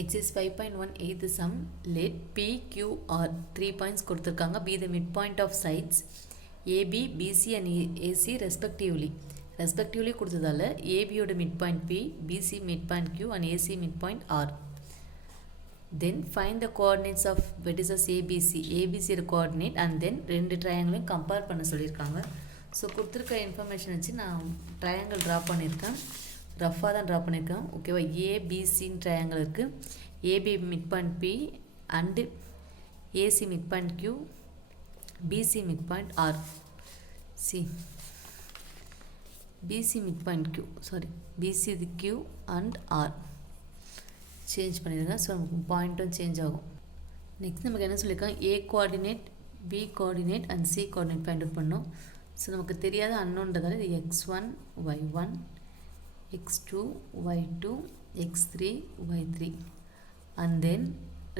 Exercise 5.1 eighth sum. Let P, Q, R 3 points கொடுத்திருக்காங்க. Be the midpoint of sides AB, BC and AC respectively. Respectively கொடுத்ததால AB ஓட midpoint P, BC midpoint Q and AC midpoint R. Then find the coordinates of vertices ABC. ABC ஓட coordinate and then ரெண்டு triangleயும் compare பண்ண சொல்லியிருக்காங்க. So கொடுத்துருக்க information வச்சு நான் triangle draw பண்ணியிருக்கேன். ரஃபாக தான் ட்ரா பண்ணியிருக்கேன். ஓகேவா? ஏபிசின்னு ட்ரையாங்கிள் இருக்குது. AB mid point P and AC mid point Q, BC mid point R. C BC mid point Q, sorry BC இது கியூ அண்ட் ஆர் சேஞ்ச் பண்ணிடுங்க. ஸோ நமக்கு பாயிண்ட்டும் சேஞ்ச் ஆகும். நெக்ஸ்ட் நமக்கு என்ன சொல்லியிருக்காங்க, A coordinate, B coordinate and C coordinate find out பண்ணோம். So நமக்கு தெரியாத அன்னோன்றதால இது x1 y1 x2 y2 x3 y3 and then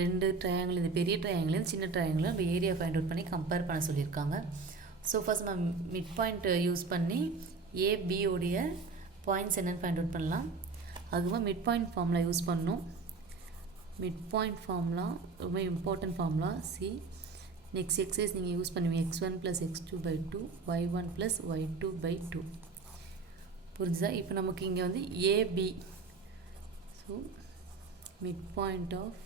ரெண்டு ட்ரையாங்கிள், இந்த பெரிய ட்ரையாங்கிள் சின்ன ட்ரையாங்கிள் நம்ம ஏரியா ஃபைண்ட் அவுட் பண்ணி கம்பேர் பண்ண சொல்லியிருக்காங்க. ஸோ ஃபர்ஸ்ட் நம்ம மிட் பாயிண்ட் யூஸ் பண்ணி ஏபியோடைய பாயிண்ட்ஸ் என்னென்னு ஃபைண்ட் அவுட் பண்ணலாம். அதுவும் மிட் பாயிண்ட் ஃபார்முலா யூஸ் பண்ணணும். மிட் பாயிண்ட் ஃபார்முலா ரொம்ப important formula. C next exercise நீங்கள் யூஸ் பண்ணுவீங்க x1 + x2/2 y1 + y2/2. புரிஞ்சுதா? இப்போ நமக்கு இங்கே வந்து AB, so mid point of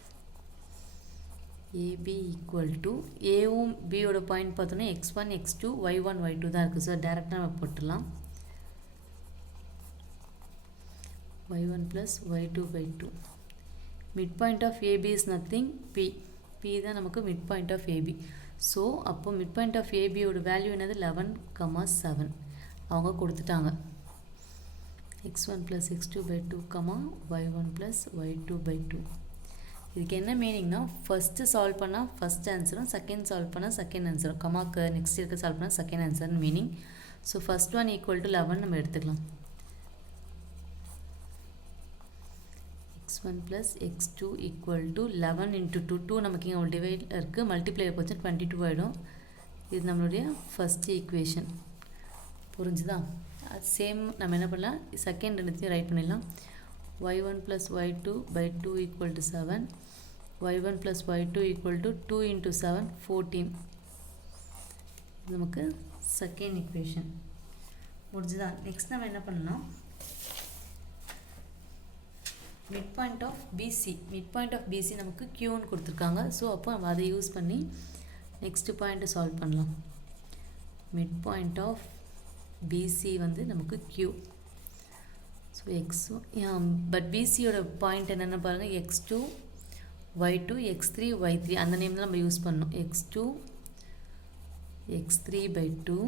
AB equal to ஏவும் பியோட பாயிண்ட் பார்த்தோன்னா x1 x2 y1 y2 தான் இருக்குது. ஸோ டேரெக்டாக நம்ம போட்டுடலாம். y1 + y2/2. Mid point of AB is nothing B. B தான் நமக்கு mid point of AB. So அப்போ மிட் பாயிண்ட் ஆஃப் ஏபியோட வேல்யூ என்னது 11,7 அவங்க கொடுத்துட்டாங்க. x1 + x2/2, y1 + y2/2. இதுக்கு என்ன மீனிங்னா, ஃபஸ்ட்டு சால்வ் பண்ணால் ஃபஸ்ட் ஆன்சரும், செகண்ட் சால்வ் பண்ணால் செகண்ட் ஆன்சரும், கமாக்கு நெக்ஸ்ட் இருக்க சால்வ் பண்ணால் செகண்ட் ஆன்சர்னு meaning. So first one equal to 11 நம்ம எடுத்துக்கலாம். x1 + x2 equal to 11 × 2. 2 நமக்கு இங்கே ஒரு டிவைட் இருக்குது, மல்டிப்ளை போச்சு 22 ஆகிடும். இது நம்மளுடைய ஃபஸ்ட் ஈக்குவேஷன். புரிஞ்சுதா? அது சேம் நம்ம என்ன பண்ணலாம், செகண்ட் ரெண்டுத்தையும் ரைட் பண்ணிடலாம். y1 + y2/2 equal to 7, y1 + y2 equal to 2 × 7 14. நமக்கு செகண்ட் ஈக்குவேஷன். முடிஞ்சுதா? நெக்ஸ்ட் நம்ம என்ன பண்ணலாம், mid point of PC. Mid point of PC நமக்கு கியூன்னு கொடுத்துருக்காங்க. ஸோ அப்போ நம்ம அதை யூஸ் பண்ணி நெக்ஸ்ட்டு பாயிண்ட்டை சால்வ் பண்ணலாம். மிட் பாயிண்ட் ஆஃப் பிசி வந்து நமக்கு கியூ. ஸோ எக்ஸ் பட் பிசியோட பாயிண்ட் என்னென்ன பாருங்கள், x2 y2 x3 y3 அந்த நேம் தான் நம்ம யூஸ் பண்ணோம். x2 x3/2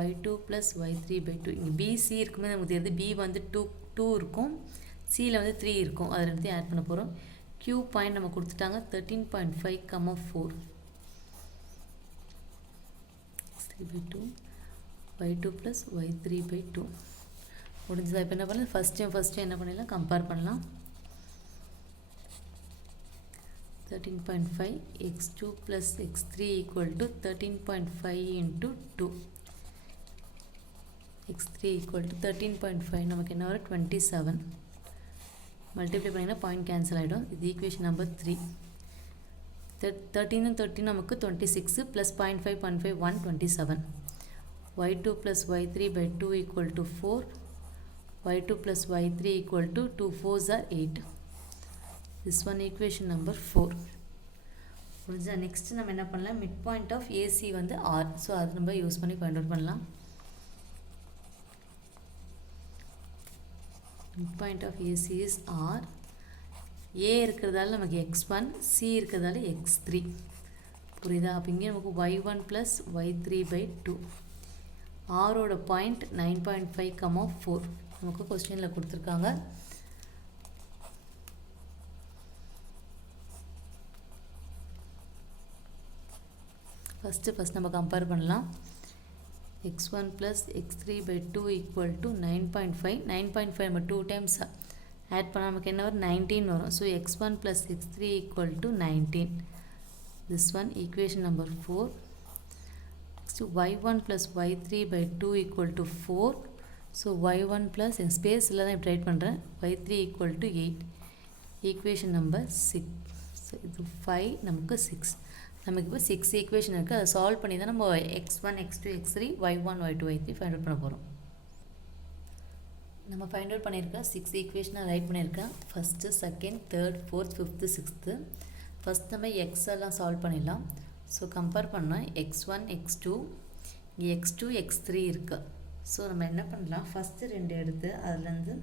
y2 + y3/2. இங்கே பிசி இருக்கும்போது நமக்கு தெரியுது பி வந்து 2 இருக்கும், சியில் வந்து 3 இருக்கும். அது ரெண்டுத்தையும் ஆட் பண்ண போகிறோம். கியூ பாயிண்ட் நம்ம கொடுத்துட்டாங்க 13.5, 4 3/2 y2 + y3/2. முடிஞ்சதா? இப்போ என்ன பண்ணலாம், ஃபஸ்ட்டு என்ன பண்ணிடலாம், கம்பேர் பண்ணலாம். 13.5 x2 + x3 equal to 13.5 × 2. x3 equal to 13.5 நமக்கு என்ன வரும், 27. மல்டிப்ளை பண்ணிங்கன்னா பாயிண்ட் கேன்சல் ஆகிடும். இது ஈக்குவேஷன் நம்பர் 3. 13 13 நமக்கு 26 + 0.5 0.5 1 27. y2 + y3/2 equal to 4, y2 + y3 equal to 2 4s are 8. This one equation number 4. புரிஞ்சா? நெக்ஸ்ட் நம்ம என்ன பண்ணலாம், மிட் பாயிண்ட் ஆஃப் ஏசி வந்து ஆர். ஸோ அது நம்ம யூஸ் பண்ணி ஃபைண்ட் அவுட் பண்ணலாம். Mid point of AC is R. A இருக்கிறதால நமக்கு x1, சி இருக்கிறதால x3. புரியுதா? அப்போ இங்கே நமக்கு y1 + y3/2. ஆரோட பாயிண்ட் 9.5, 4 நமக்கு கொஸ்டினில் கொடுத்துருக்காங்க. ஃபஸ்ட்டு நம்ம கம்பேர் பண்ணலாம். x1 + x3/2 equal to 9.5. 9.5 நம்ம 2 டைம்ஸ் ஆட் பண்ணால் நமக்கு என்ன வரும், 19 வரும். So x1 + x3 equal to 19. This one equation number 4. Next y1 + y3/2 equal to 4. So y1 + ஸ்பேஸில் தான் இப்படி ரைட் பண்ணுறேன், y3 equal to 8. Equation number 6. இது 5 நமக்கு 6. நமக்கு இப்போ 6 ஈக்குவேஷன் இருக்குது. அதை சால்வ் பண்ணி தான் நம்ம x1 x2 x3 y1 y2 y3 find out பண்ண போகிறோம். நம்ம ஃபைண்ட் அவுட் பண்ணியிருக்கோம் 6 ஈக்குவேஷனை ரைட் பண்ணியிருக்கேன். First, second, third, fourth, fifth, sixth. First நம்ம எக்ஸ் எல்லாம் சால்வ் பண்ணிடலாம். ஸோ கம்பேர் பண்ணால் x1 x2 இங்கே x2 x3 இருக்குது. ஸோ நம்ம என்ன பண்ணலாம், ஃபஸ்ட்டு 2 எடுத்து அதுலேருந்து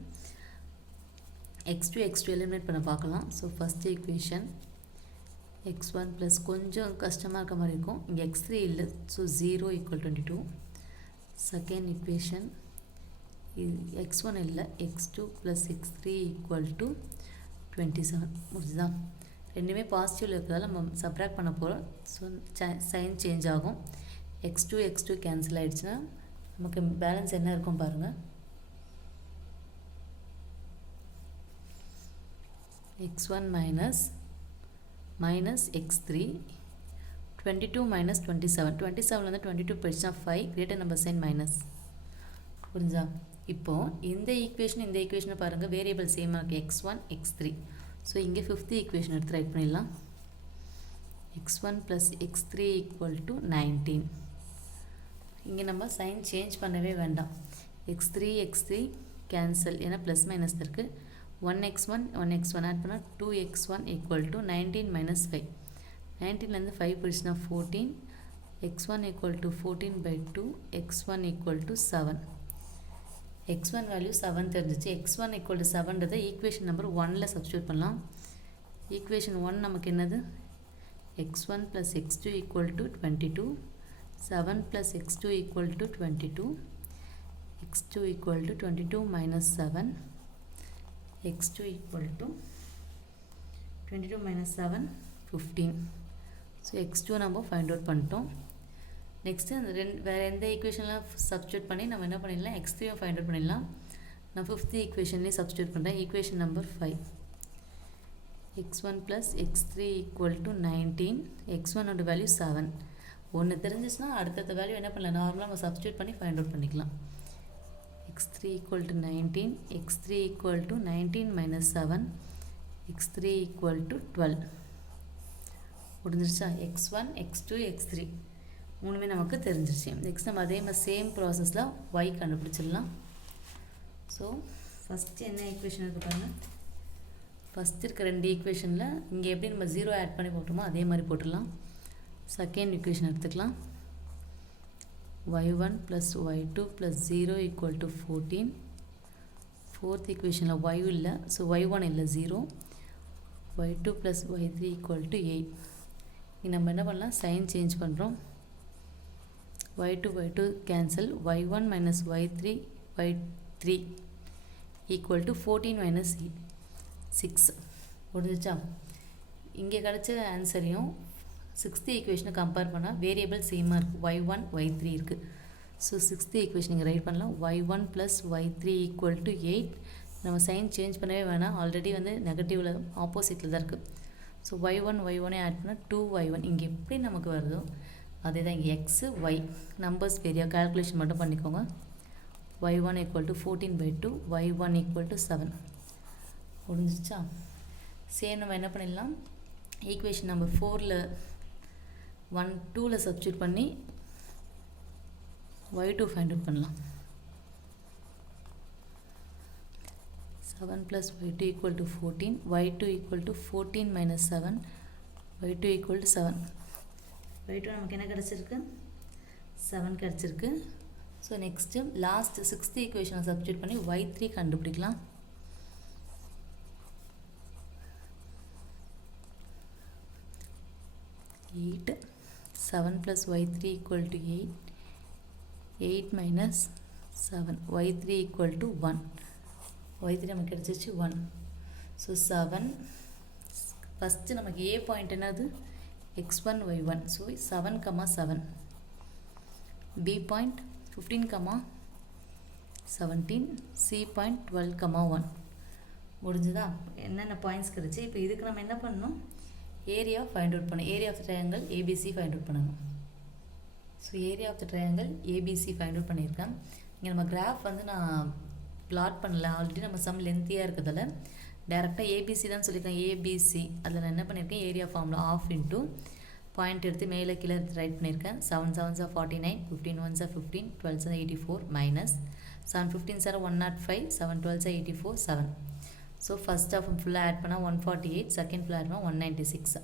x2 x2 எலிமினேட் பண்ண பார்க்கலாம். So first equation x1 plus கொஞ்சம் கஷ்டமாக இருக்க மாதிரி இருக்கும், இங்கே x3 இல்லை. ஸோ 0 = 22. செகண்ட் ஈக்குவேஷன் x1 இல்லை, x2 ப்ளஸ் x3 = 27. முடிஞ்சுதான். ரெண்டுமே பாசிட்டிவில் இருக்கிறதால நம்ம சப்ராக்ட் பண்ண போகிறோம். ஸோ சைன் சேஞ்ச் ஆகும். x2 x2 கேன்சல் ஆகிடுச்சுன்னா நமக்கு பேலன்ஸ் என்ன இருக்கும் பாருங்கள். x1 minus x3 22 minus 27. 27 22 போயிடுச்சுன்னா 5 கிரேட்டர் நம்பர் சைன் மைனஸ். புரிஞ்சா? இப்போது இந்த ஈக்குவேஷனை பாருங்கள், வேரியபிள் சேமாக இருக்குது x1 x3. ஸோ இங்கே ஃபிஃப்த் ஈக்குவேஷன் எடுத்து ரைட் பண்ணிடலாம். x1 plus x3 = 19. இங்கே நம்ம சைன் சேஞ்ச் பண்ணவே வேண்டாம். x3 கேன்சல், ஏன்னா ப்ளஸ் மைனஸ் இருக்குது. 1x1 ஆட் பண்ணால் 2x1 = 19 minus 5. 19லேருந்து 5 போயிடுச்சுன்னா 14. x1 = 14/2, x1 = 7. x1 வேல்யூ 7 தெரிஞ்சிச்சு. x1 = 7ன்றதை ஈக்குவேஷன் நம்பர் 1ல் சப்ஸ்டியூட் பண்ணலாம். ஈக்குவேஷன் 1 நமக்கு என்னது, x1 plus x2 = 22. 7 plus x2 = 22. x2 = 22 minus 7. x2 = 22 minus 7 15. So x2 நம்ம ஃபைண்ட் அவுட் பண்ணிட்டோம். நெக்ஸ்ட்டு அந்த வேறு எந்த ஈக்குவேஷன்லாம் சப்ஸ்டியூட் பண்ணி நம்ம என்ன பண்ணிடலாம், x3 ஃபைண்ட் அவுட் பண்ணிடலாம். நான் ஃபிஃப்த் ஈக்குவேஷன்லேயே சப்ஸ்டியூட் பண்ணுறேன். Equation number 5. x1 plus x3 = 19. x1ஓட வேல்யூ 7. ஒன்று தெரிஞ்சிச்சுன்னா அடுத்தடுத்த வேல்யூ என்ன பண்ணலாம், நார்மலாக நம்ம சப்ஸ்டியூட் பண்ணி ஃபைண்ட் அவுட் பண்ணிக்கலாம். x3 = 19. x3 = 19 minus 7. x3 = 12. முடிஞ்சிருச்சா? x1 x2 x3 மூணுமே நமக்கு தெரிஞ்சிருச்சு. நெக்ஸ்ட் நம்ம அதே மாதிரி சேம் ப்ராசஸில் y கண்டுபிடிச்சிடலாம். ஸோ ஃபஸ்ட்டு என்ன ஈக்குவேஷன் இருக்குது பாருங்கள். ஃபஸ்ட் இருக்க 2 ஈக்குவேஷனில் இங்கே எப்படி நம்ம 0 ஆட் பண்ணி போட்டோமோ அதே மாதிரி போட்டுடலாம். செகண்ட் ஈக்குவேஷன் எடுத்துக்கலாம். y1 plus y2 plus 0 = 14. Fourth ஈக்குவேஷனில் y இல்லை, ஸோ y1 இல்லை 0. y2 plus y3 = 8. இங்கே நம்ம என்ன பண்ணலாம், சைன் சேஞ்ச் பண்ணுறோம். y2 cancel. y1 minus y3 = 14 minus 6. முடிஞ்சிச்சா? இங்கே கிடச்ச ஆன்சரையும் சிக்ஸ்த்து ஈக்குவேஷனை கம்பேர் பண்ணால் வேரியபிள் சேமாக இருக்குது. y1 y3 இருக்குது. ஸோ சிக்ஸ்த்து ஈக்குவேஷன் நீங்கள் ரைட் பண்ணலாம். y1 plus y3 = 8. நம்ம சைன் சேஞ்ச் பண்ணவே வேணாம், ஆல்ரெடி நெகட்டிவில் ஆப்போசிட்டில் தான் இருக்குது. ஸோ y1 ஆட் பண்ணால் 2y1. இங்கே எப்படி நமக்கு வருதோ அதே தான் இங்கே x y நம்பர்ஸ் வேரியா, கால்குலேஷன் மட்டும் பண்ணிக்கோங்க. y1 = 14/2, y1 = 7. முடிஞ்சிச்சா? சரி, நம்ம என்ன பண்ணிடலாம், ஈக்குவேஷன் நம்பர் 4ல் 1 2ல் சப்ஸ்டியூட் பண்ணி y2 ஃபைண்ட் அவுட் பண்ணலாம். 7 + y2 = 14. y2 = 14 minus 7. y2 = 7. y2 நமக்கு என்ன கிடச்சிருக்கு, 7 கிடச்சிருக்கு. ஸோ நெக்ஸ்ட்டு லாஸ்ட் சிக்ஸ்த் ஈக்குவேஷனை சப்ஸ்டியூட் பண்ணி y3 கண்டுபிடிக்கலாம். Eight. 7 + y3 = 8. 8 minus 7. y3 = 1. y3 நமக்கு கிடச்சிச்சு 1. ஸோ 7. ஃபஸ்ட்டு நமக்கு ஏ பாயிண்ட் என்னது, x1 y1. So 7, 7. B point 15, 17. C point 12, 1. முடிஞ்சுதா? என்னென்ன பாயிண்ட்ஸ் கிடச்சி. இப்போ இதுக்கு நம்ம என்ன பண்ணணும், ஏரியா ஃபைண்ட் அவுட் பண்ணணும். Area of the triangle ABC find out பண்ணணும். So area of the triangle ABC find out பண்ணியிருக்கேன். இங்கே நம்ம கிராஃப் நான் பிளாட் பண்ணல, ஆல்ரெடி நம்ம சம் லென்த்தியாக இருக்கிறதால டேரெக்டாக ஏபிசி தான் சொல்லியிருக்கேன். ஏபிசி அதில் நான் என்ன பண்ணியிருக்கேன், ஏரியா ஃபார்மில் ஆஃப் இன்ட்டு பாயிண்ட் எடுத்து மேலே கீழே எடுத்து ரைட் பண்ணியிருக்கேன். 7 7s are 49, 15 1s are 15, 12s are 84 minus 7 15s are 105, 7 12s are 84, 7. So first of ஃபுல்லாக ஆட் பண்ணால் 148, செகண்ட் ஃபுல்லாக ஆட் பண்ணால் 196.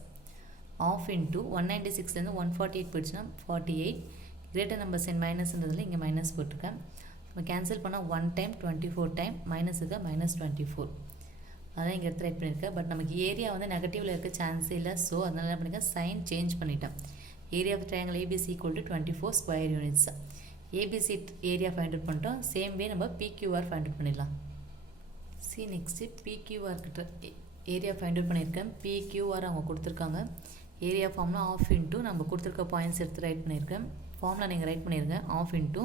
ஆஃப் இன்ட்டு 196லேருந்து 148 போயிடுச்சுன்னா 48. கிரேட்டர் நம்பர் சைன் மைனஸ்ன்றதில் இங்கே மைனஸ் போட்டிருக்கேன். நம்ம கேன்சல் பண்ணால் 1 டைம் 24 டைம் மைனஸுக்கு -24. அதான் இங்கே எடுத்து ரைட் பண்ணியிருக்கேன். பட் நமக்கு ஏரியா வந்து நெகட்டிவில் இருக்க சான்ஸே இல்லை. ஸோ அதனால் என்ன பண்ணியிருக்கேன், சைன் சேஞ்ச் பண்ணிட்டேன். Area of triangle ABC equal to 24 square units. ABC area find out பண்ணிட்டோம். சேம் வே நம்ம பிக்யூஆர் ஃபைண்ட் அவுட் பண்ணிடலாம். நெக்ஸ்ட்டு பிக்யூஆர் கிட்ட ஏரியா ஃபைண்ட் அவுட் பண்ணியிருக்கேன். பிக்யூஆர் அவங்க கொடுத்துருக்காங்க. ஏரியா ஃபார்ம்லாம் ஆஃப் இன்ட்டு நம்ம கொடுத்துருக்க பாயிண்ட்ஸ் எடுத்து ரைட் பண்ணியிருக்கேன். ஃபார்மில் நீங்கள் ரைட் பண்ணியிருங்க. Of into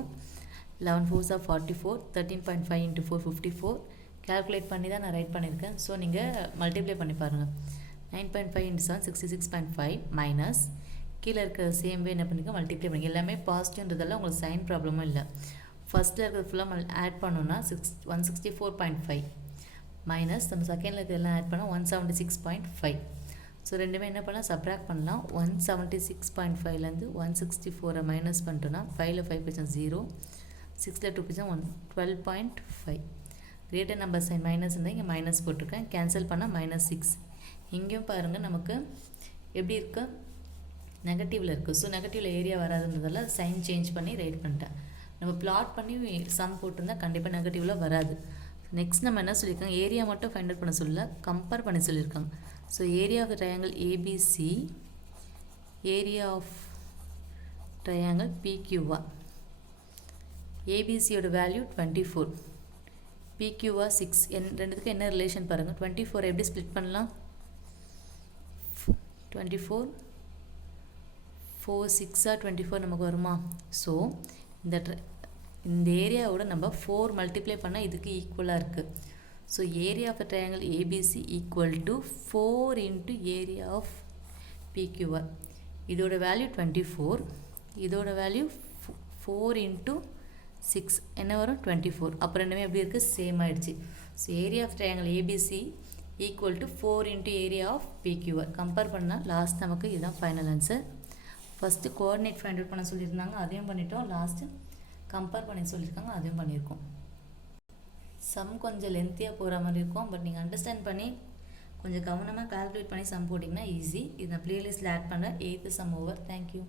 11 4s are 44, 13.5 into 4 54. Calculate பண்ணி தான் நான் ரைட் பண்ணியிருக்கேன். ஸோ நீங்கள் மல்டிப்ளை பண்ணி பாருங்கள். 9.5 into 7 66.5 மைனஸ் கீழே இருக்க சேம் வே என்ன பண்ணிக்க மல்டிப்ளை பண்ணி எல்லாமே பாசிட்டிவ்ன்றதால உங்களுக்கு சைன் ப்ராப்ளமும் இல்லை. ஃபஸ்ட்டில் இருக்கிறது ஃபுல்லாக ஆட் பண்ணோன்னா 164.5 மைனஸ் நம்ம செகண்டில் இருக்கிறதெல்லாம் ஆட் பண்ணால் 176.5. ஸோ ரெண்டுமே என்ன பண்ணலாம், சப்ராக்ட் பண்ணலாம். 176.5லேருந்து 164 மைனஸ் பண்ணிட்டோன்னா 5ல் 5 போய்ச்சா 0, 6ல் 2 போய்ச்சா 12.5. கிரேட்டர் நம்பர் சைன் மைனஸ் இருந்தால் இங்கே மைனஸ் போட்டிருக்கேன். கேன்சல் பண்ணால் -6. இங்கேயும் பாருங்கள் நமக்கு எப்படி இருக்கு, நெகட்டிவில் இருக்குது. ஸோ நெகட்டிவில் ஏரியா வராதுன்றதால சைன் சேஞ்ச் பண்ணி ரைட் பண்ணிட்டேன். நம்ம பிளாட் பண்ணி சம் போட்டிருந்தா கண்டிப்பாக நெகட்டிவில் வராது. நெக்ஸ்ட் நம்ம என்ன சொல்லியிருக்காங்க, ஏரியா மட்டும் ஃபைண்ட் அவுட் பண்ண சொல்லல, கம்பேர் பண்ணி சொல்லியிருக்காங்க. So area of triangle ABC, area of triangle PQR. ஏபிசியோட வேல்யூ 24, பிக்யூஆர் 6. ரெண்டுத்துக்கு என்ன ரிலேஷன் பாருங்கள். 24 எப்படி ஸ்ப்ளிட் பண்ணலாம், 24 4 6 24 நமக்கு வருமா. ஸோ இந்த ஏரியாவோட நம்ம 4 மல்டிப்ளை பண்ணால் இதுக்கு ஈக்குவலாக இருக்குது. So area of triangle ABC equal to 4 into area of PQR. இதோட வேல்யூ 24, இதோட வேல்யூ 4 இன்ட்டு 6 என்ன வரும் 24. அப்புறம் ரெண்டுமே எப்படி இருக்குது, சேம் ஆகிடுச்சு. So area of triangle ABC equal to 4 into area of PQR. Compare பண்ணால் லாஸ்ட் நமக்கு இதுதான் final answer. First coordinate find out பண்ண சொல்லியிருந்தாங்க, அதையும் பண்ணிட்டோம். லாஸ்ட்டு கம்பேர் பண்ணி சொல்லியிருக்காங்க, அதையும் பண்ணியிருக்கோம். சம் கொஞ்சம் லென்த்தியாக போகிற மாதிரி இருக்கும். பட் நீங்கள் அண்டர்ஸ்டாண்ட் பண்ணி கொஞ்சம் கவனமாக கால்குலேட் பண்ணி சம் போட்டிங்கன்னா ஈஸி. இதை நான் ப்ளேலிஸ்ட்டில் ஆட் பண்ணுறேன். 8th some over. தேங்க்யூ.